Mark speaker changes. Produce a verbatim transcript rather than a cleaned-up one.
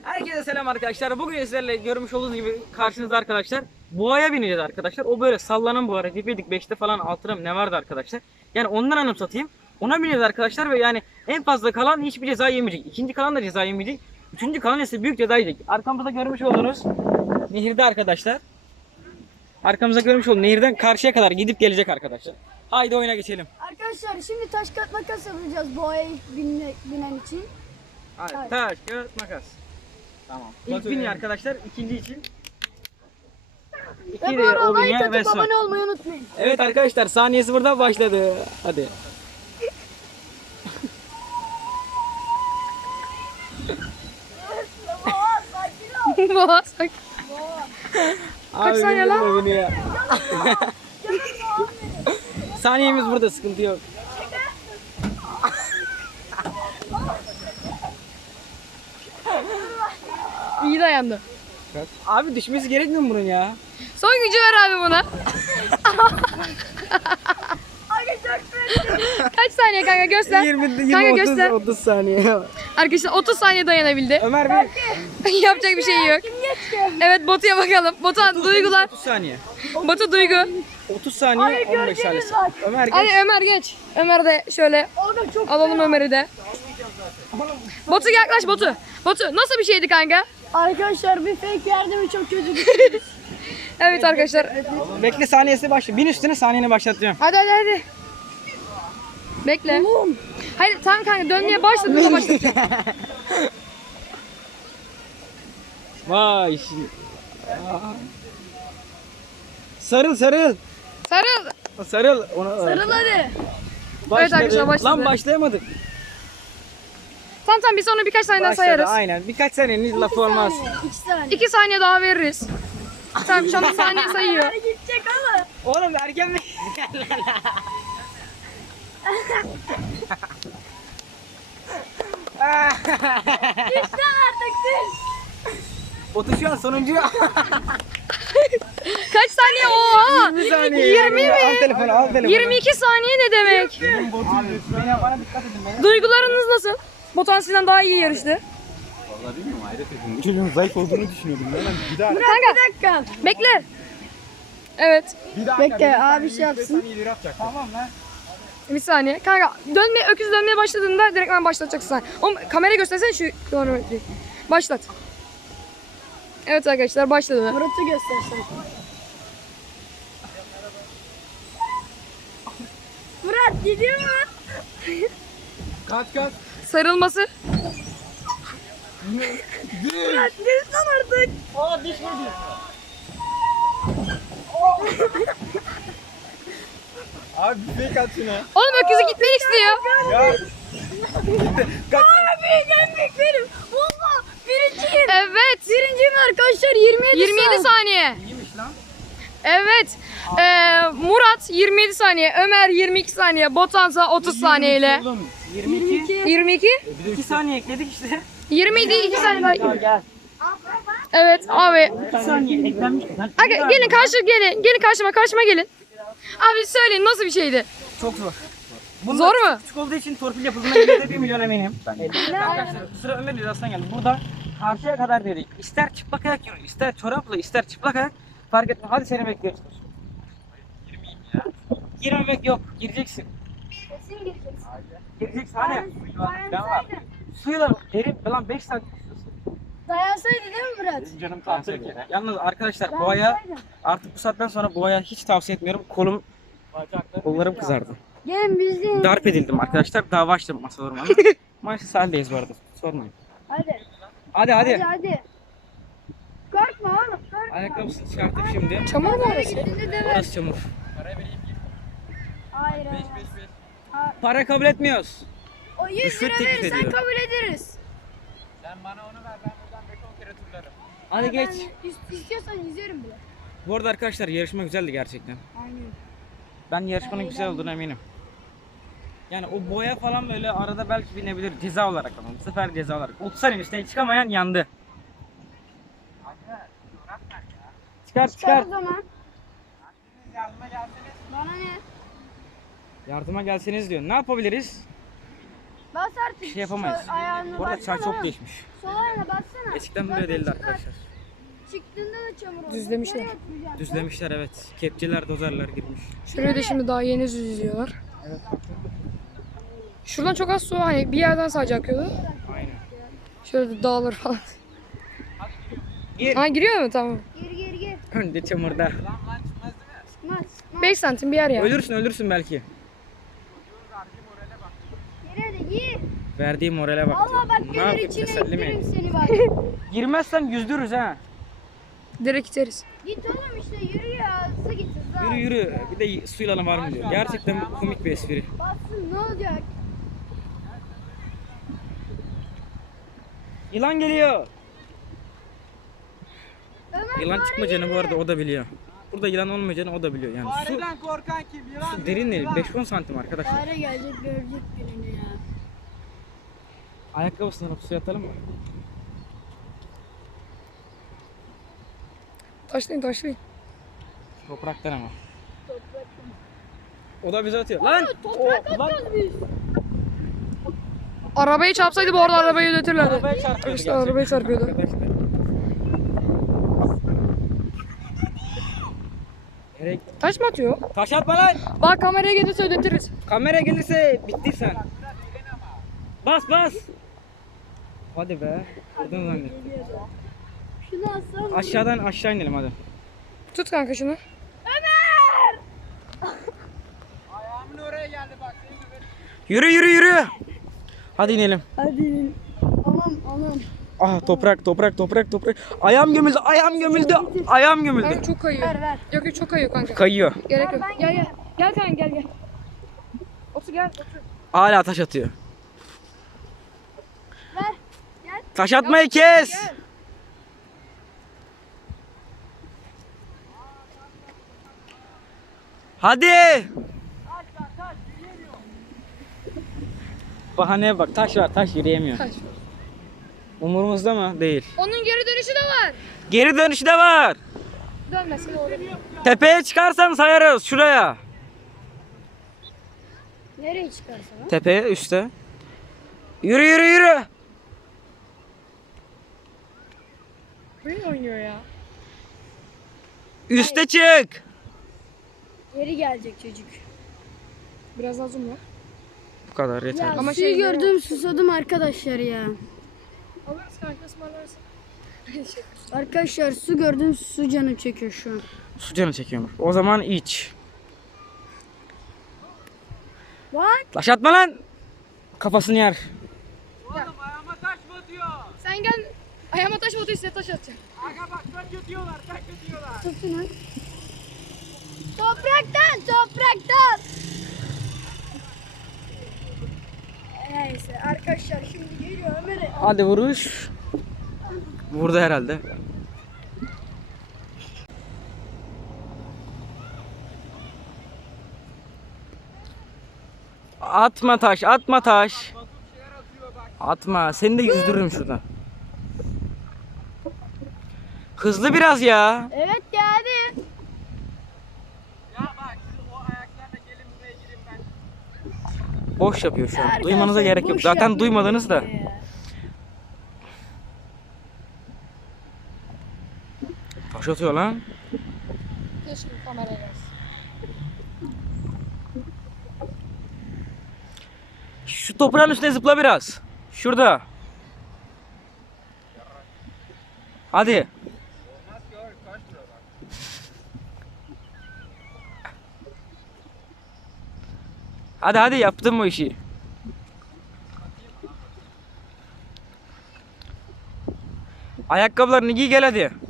Speaker 1: Herkese selam arkadaşlar. Bugün sizlerle görmüş olduğunuz gibi karşınızda arkadaşlar boğaya bineceğiz arkadaşlar. O böyle sallanan boğa. Recep beşte falan altına ne vardı arkadaşlar. Yani ondan anımsatayım. Ona bineceğiz arkadaşlar ve yani en fazla kalan hiçbir ceza yemeyecek. İkinci kalan da ceza yemeyecek. Üçüncü kalan ise büyük ceza yiyecek. Arkamızda görmüş olduğunuz nehirde arkadaşlar. Arkamızda görmüş olduğunuz nehirden karşıya kadar gidip gelecek arkadaşlar. Haydi oyuna geçelim.
Speaker 2: Arkadaşlar şimdi taş kağıt makas yapacağız boğaya ilk binne, binen için.
Speaker 1: Haydi,
Speaker 2: Haydi.
Speaker 1: taş, kağıt, makas. Tamam. İlk biniyor arkadaşlar. İkinci için.
Speaker 2: Ve
Speaker 1: İki
Speaker 2: bu
Speaker 1: de
Speaker 2: arada
Speaker 1: o
Speaker 2: like
Speaker 1: biniyor ve
Speaker 2: atıp
Speaker 1: son.
Speaker 2: abone olmayı unutmayın.
Speaker 1: Evet arkadaşlar saniyesi buradan başladı. Hadi.
Speaker 2: Boğa sak. Kaç saniye lan?
Speaker 1: lan? Saniyemiz burada, sıkıntı yok.
Speaker 2: İyi dayandı.
Speaker 1: Abi düşmesi gerekmiyor mu bunun ya?
Speaker 2: Son gücü ver abi buna. Kaç saniye kanka göster.
Speaker 1: yirmi, yirmi
Speaker 2: Kanka
Speaker 1: otuz,
Speaker 2: göster.
Speaker 1: otuz saniye.
Speaker 2: Arkadaşlar otuz saniye dayanabildi.
Speaker 1: Ömer bir
Speaker 2: Yapacak bir şey yok. Evet Batu'ya bakalım. Batu duygular.
Speaker 1: otuz saniye.
Speaker 2: Batu duygu.
Speaker 1: otuz saniye, on beş saniye. Ömer
Speaker 2: Hadi
Speaker 1: geç.
Speaker 2: Ömer geç. Ömer de şöyle alalım Ömer'i de. Batu yaklaş Batu. Batu nasıl bir şeydi kanka?
Speaker 3: Arkadaşlar bir fake verdi mi çok kötü.
Speaker 2: Evet arkadaşlar.
Speaker 1: Bekle, saniyesi başlıyor. Bin üstüne saniyeni başlatıyorum.
Speaker 2: Hadi hadi hadi. Bekle. Hayır tamam kanka dönmeye başladı da başlatacağım.
Speaker 1: Vay şimdi. Aa. Sarıl sarıl.
Speaker 2: Sarıl.
Speaker 1: Sarıl. Ona,
Speaker 2: Sarıl hadi.
Speaker 1: Başladı.
Speaker 2: Evet arkadaşlar, başladı.
Speaker 1: Lan başlayamadık.
Speaker 2: Tamam tamam biz onu birkaç saniyeden
Speaker 1: Başladı,
Speaker 2: sayarız.
Speaker 1: aynen. Birkaç saniyenin lafı olmaz.
Speaker 3: İki saniye.
Speaker 2: İki saniye daha veririz. Tamam şu anda saniye sayıyor.
Speaker 3: Gidecek ama.
Speaker 1: Oğlum erken mi?
Speaker 3: Düşten artık düş.
Speaker 1: Otu şu an sonuncu.
Speaker 2: Kaç saniye? Oha.
Speaker 1: yirmi saniye.
Speaker 2: yirmi mi?
Speaker 1: Al telefonu, al telefonu.
Speaker 2: yirmi iki saniye ne demek?
Speaker 1: Abi, bana, bana dikkat edin. Bana.
Speaker 2: Duygularınız nasıl? Batuhan sizden daha iyi yarıştı.
Speaker 4: Vallahi bilmiyorum, hayret ettim. Çocuğun zayıf olduğunu düşünüyordum. Ben bir daha.
Speaker 2: Kanka.
Speaker 3: Bir dakika.
Speaker 2: Bekle. Evet.
Speaker 4: Bir daha.
Speaker 3: Bekle abi şey yapsın.
Speaker 4: ileri atacak.
Speaker 1: Tamam lan.
Speaker 2: Bir saniye. Kanka dönme, öküz dönmeye başladığında direkt ben başlatacaksın. Oğlum kamerayı göstersene şu kronometreyi. Başlat. Evet arkadaşlar başladı.
Speaker 3: Murat'ı göstersen. Murat gidiyor mu?
Speaker 4: Kaç kaç.
Speaker 2: Sarılması.
Speaker 3: Murat düşsen artık.
Speaker 1: Aa düşmedi.
Speaker 4: Abi bir fake at şuna.
Speaker 2: Oğlum öküzü gitmek istiyor.
Speaker 4: Ya.
Speaker 3: Abi gelmek benim. Valla birinciyim.
Speaker 2: Evet.
Speaker 3: Birinciyim arkadaşlar yirmi yedi,
Speaker 2: yirmi yedi
Speaker 3: saat.
Speaker 2: saniye.
Speaker 1: İyiymiş lan.
Speaker 2: Evet. Ee, Murat yirmi yedi saniye, Ömer yirmi iki saniye, Botansa otuz saniyeyle.
Speaker 1: Oğlum, yirmi iki.
Speaker 2: yirmi iki.
Speaker 1: iki saniye ekledik işte.
Speaker 2: yirmi yedi iki saniye daha.
Speaker 1: Gel.
Speaker 2: Evet abi.
Speaker 1: iki saniye eklenmiş. Lan,
Speaker 2: Aga, gelin karşı gelin. Gelin karşıma karşıma gelin. Abi söyleyin nasıl bir şeydi?
Speaker 1: Çok zor.
Speaker 2: Zor mu?
Speaker 1: Küçük olduğu için torpil yapıldığına yüzde bir milyon eminim. Arkadaşlar sıra Ömer Liras'tan geldi. Burada karşıya kadar dedik. İster çıplak ayak yürü, ister çorapla, ister çıplak ayak fark etmez. Hadi seni bekliyoruz. Girmeyeyim ya. Girmemek yok. Gireceksin.
Speaker 3: Kesin gireceksin.
Speaker 1: Gireceksin hadi. Ben var. Suyla derin falan beş saat tutuyorsun.
Speaker 3: Dayansaydı değil mi Murat?
Speaker 1: Canım tavsiye ediyorum. Yalnız arkadaşlar boğaya artık bu saatten sonra boğaya hiç tavsiye etmiyorum. Kolum, kollarım kızardı.
Speaker 3: Gelin biz de.
Speaker 1: Darp edildim arkadaşlar. Dava açtım masa durumuna. Maalesef sahildeyiz bu arada. Sormayın.
Speaker 3: Hadi.
Speaker 1: Hadi
Speaker 3: Hadi
Speaker 1: hadi.
Speaker 3: hadi. Korkma oğlum. Korkma.
Speaker 1: Ayakkabısını çıkarttık şimdi.
Speaker 2: Çamur mu orası?
Speaker 3: Gittiğinde de ver.
Speaker 1: Orası çamur.
Speaker 3: Hayır. hayır.
Speaker 1: Para kabul etmiyoruz.
Speaker 3: O yüz
Speaker 1: Rüşvet
Speaker 3: lira
Speaker 1: teklif
Speaker 3: verirsen
Speaker 1: ediyor.
Speaker 3: kabul ederiz.
Speaker 4: Sen bana onu ver, ben buradan beton kere turlarım.
Speaker 1: Hadi geç.
Speaker 3: Ben ist- istiyorsan yüzerim bile.
Speaker 1: Bu arada arkadaşlar yarışma güzeldi gerçekten.
Speaker 3: Aynen.
Speaker 1: Ben yarışmanın güzel olduğuna eminim. Yani o boya falan böyle arada belki binebilir ceza olarak ama bu sefer ceza olarak. otuz saniye üstüne çıkamayan yandı. Çıkar
Speaker 3: Çıkar
Speaker 1: çıkar.
Speaker 3: o zaman.
Speaker 4: Yardıma gelseniz.
Speaker 3: Bana ne?
Speaker 1: Yardıma gelseniz diyor. Ne yapabiliriz?
Speaker 3: Bas artık.
Speaker 1: Bir şey yapamayız.
Speaker 3: Sol ayağına
Speaker 1: Bu arada çay
Speaker 3: bassana.
Speaker 1: çok değişmiş.
Speaker 3: Sol ayağına bassana.
Speaker 1: Eskiden
Speaker 3: Zaten
Speaker 1: böyle değildi
Speaker 3: çıkar-
Speaker 1: arkadaşlar.
Speaker 3: Çıktığında da çamur olacak.
Speaker 2: Düzlemişler.
Speaker 3: Nereye oturacaksın?
Speaker 1: Düzlemişler evet. Kepçeler, dozerler girmiş.
Speaker 2: Şuraya da şimdi daha yeni süzüyorlar. Şuradan çok az su hani bir yerden sadece akıyordu.
Speaker 1: Aynen.
Speaker 2: Şöyle de dağılır falan.
Speaker 1: Gir.
Speaker 2: Ha giriyor mu? Tamam.
Speaker 3: Geri geri geri.
Speaker 1: Önde çamurda.
Speaker 3: Çıkmaz. çıkmaz.
Speaker 2: beş santim bir yer ya.
Speaker 1: Ölürsün ölürsün belki.
Speaker 3: Geri hadi gir.
Speaker 1: Verdiği morale bak.
Speaker 3: Valla bak
Speaker 1: Ne
Speaker 3: gelir
Speaker 1: yapayım,
Speaker 3: içine
Speaker 1: teselli mi
Speaker 3: ittirim
Speaker 1: edeyim?
Speaker 3: seni bak.
Speaker 1: Girmezsem yüzdürürüz ha.
Speaker 2: Direkt içeriz.
Speaker 3: Git oğlum işte yürü ya. Su git hızlı.
Speaker 1: Yürü yürü. Bir de suyla var mı diyor. Gerçekten bu komik bir espri.
Speaker 3: Bassın ne olacak?
Speaker 1: Yılan geliyor.
Speaker 3: Ömer
Speaker 1: Yılan
Speaker 3: fare
Speaker 1: çıkmayacağını bu
Speaker 3: geliyor.
Speaker 1: arada o da biliyor. Burada yılan olmayacağını o da biliyor yani. Su,
Speaker 4: Fareden korkan kim? Yılan
Speaker 1: su derin değil. beş on santim arkadaşlar.
Speaker 3: Fare gelecek görecek gününü ya.
Speaker 1: Ayakkabısını alıp suya atalım mı?
Speaker 2: Taşlayın taşlayın.
Speaker 1: Topraktan ama. O da bize atıyor. Lan! O, lan!
Speaker 2: Arabayı çarpsaydı bu arada arabayı ödetirlerdi.
Speaker 1: Arabaya çarpıyordu
Speaker 2: İşte arabaya çarpıyordu.
Speaker 1: Arkadaşlar. Nereye-
Speaker 2: Taş mı atıyor?
Speaker 1: Taş atma lan!
Speaker 2: Bak kameraya gelirse ödetiriz.
Speaker 1: Kamera gelirse bitti sen. Bas bas! Hadi be. Vurdun zannettim.
Speaker 3: Şunu alsam.
Speaker 1: Aşağıdan aşağı inelim hadi.
Speaker 2: Tut kanka şunu.
Speaker 4: Ayağımın oraya geldi bak.
Speaker 1: Yürü yürü yürü! Hadi inelim.
Speaker 3: Hadi. Aman aman.
Speaker 1: Ah toprak toprak toprak toprak. Ayağım gömüldü ayağım gömüldü. Ayağım gömüldü.
Speaker 2: Kanka çok kayıyor.
Speaker 3: Ver ver.
Speaker 2: Yok yok çok kayıyor kanka.
Speaker 1: Kayıyor.
Speaker 2: Gerek yok. Gel gel. Gel kanka gel gel. Otur gel otur.
Speaker 1: Hala taş atıyor.
Speaker 3: Ver. Gel.
Speaker 1: Taş atmayı kes.
Speaker 2: Gel.
Speaker 1: Hadi. Bahaneye bak taş var taş yürüyemiyor.
Speaker 2: Taş.
Speaker 1: Umurumuzda mı? Değil.
Speaker 2: Onun geri dönüşü de var.
Speaker 1: Geri dönüşü de var.
Speaker 2: Dönmesin doğru.
Speaker 1: Tepeye çıkarsan sayarız şuraya.
Speaker 3: Nereye çıkarsan?
Speaker 1: Tepeye üste. Yürü yürü yürü.
Speaker 2: Oyun oynuyor ya.
Speaker 1: Üste çık.
Speaker 3: Geri gelecek çocuk.
Speaker 2: Biraz daha zoom var.
Speaker 1: Bu kadar yeter.
Speaker 3: Ya
Speaker 2: Ama
Speaker 3: Ama
Speaker 2: şey
Speaker 3: suyu
Speaker 2: yok.
Speaker 3: gördüm susadım arkadaşlar ya.
Speaker 2: Alırız kanka ısmarlarsın.
Speaker 3: Arkadaşlar su gördüm su canım çekiyor şu an.
Speaker 1: Su canı çekiyormuş. O zaman iç.
Speaker 3: Bak.
Speaker 1: Taş atma lan. Kafasını yer.
Speaker 4: Oğlum ayağıma taş batıyor.
Speaker 2: Sen gel. Ayağıma taş batıyor size taş atacağım.
Speaker 4: Aga bak taş atıyorlar taş atıyorlar.
Speaker 3: Tutun lan. Topraktan topraktan. Neyse arkadaşlar şimdi geliyor Ömer'e.
Speaker 1: Hadi vuruş. Vurdu herhalde. Atma taş, atma taş. Atma, seni de yüzdürürüm şuradan. Hızlı biraz ya.
Speaker 3: Evet geldi.
Speaker 4: Ya bak siz o ayaklarla gelin buraya girin ben.
Speaker 1: Boş yapıyor şu an.
Speaker 3: Arkadaşlar,
Speaker 1: Duymanıza gerek yok.
Speaker 3: boş
Speaker 1: Zaten
Speaker 3: yapmayın
Speaker 1: duymadınız da.
Speaker 3: ya.
Speaker 1: Taş atıyor lan.
Speaker 2: Keşke kameraya gelsin.
Speaker 1: Şu toprağın üstüne zıpla biraz. Şurada. Hadi. Hadi hadi yaptın bu işi. Ayakkabılarını giy gel hadi.